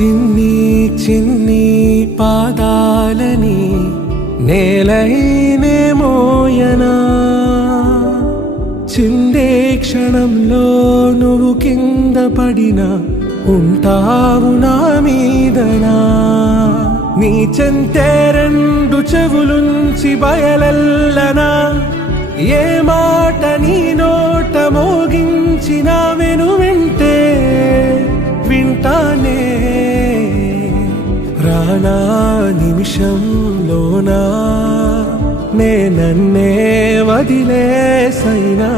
చిన్ని చిన్ని పాదాలని నేలైనే మోయనా, చిందే క్షణంలో నువ్వు కింద పడినా ఉంటావు నా మీదనా. నీ చెంతే రెండు చెవులుంచి బయలెల్లనా, ఏ మాట నీ నోట మోగించిన వెను వింటే వింటానే. రానా నిమిషంలోనా నే నన్నే వదిలేసైనా.